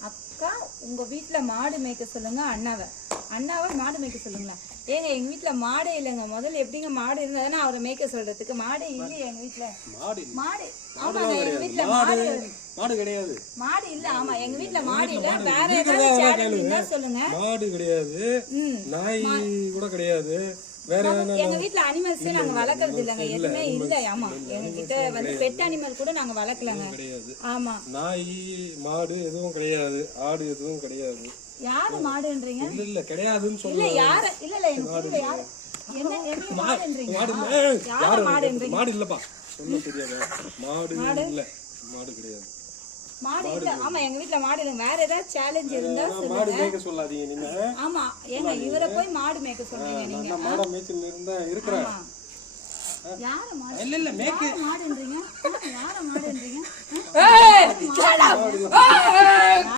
அக்கா உங்க வீட்டுல மாடு மேய்க்க சொல்லுங்க அண்ணாவை மாடு மேய்க்க சொல்லுங்களா? ஏங்க எங்க வீட்டுல மாடே இல்லைங்க. முதல்ல எப்படிங்க மாடு இருந்தாதானே அவரை மேய்க்க சொல்றதுக்கு? மாடே இல்லையே எங்க வீட்டுல. மாடு ஆமாங்க எங்க வீட்டுல மாடு கிடையாது. மாடு இல்ல. ஆமா எங்க வீட்டுல மாடு இல்ல. வேற ஏதாவது சேனல் இருந்தா சொல்லுங்க. மாடு கிடையாது, நாய் கூட கிடையாது. வேற எங்க வீட்டுல அனிமல்ஸ் நாங்க வளர்க்கறது இல்லங்க. எதுவுமே இல்ல. ஆமா எங்க கிட்ட வந்து பெட் அனிமல் கூட நாங்க வளர்க்கலங்க. ஆமா நாய் மாடு எதுவும் கிடையாது, ஆடு எதுவும் கிடையாது. யாரு மாடுன்றீங்க? இல்ல கிடையாதுன்னு சொல்ல. இல்ல யாரு இல்ல எனக்கு தெரியல. யாரு என்ன என்ன மாடுன்றீங்க? யாரு மாடுன்றீங்க? மாடு இல்லப்பா, சொல்ல தெரியாது. மாடு இல்ல, மாடு கிடையாது. மாடு இல்ல. ஆமா எங்க வீட்ல மாடு இல்ல. வேற ஏதாவது சேலஞ்ச் இருந்தா சொல்லுங்க. மாடு மேய்க்க சொல்லாதீங்க நீங்க. ஆமா ஏங்க இவரை போய் மாடு மேய்க்க சொல்றீங்க நீங்க? நான் மாட மேய்ச்சல் இருந்தா இருக்கறேன். யாரு மாடு? இல்ல மேய்க்க மாடுன்றீங்க? யார மாடுன்றீங்க? ஏய்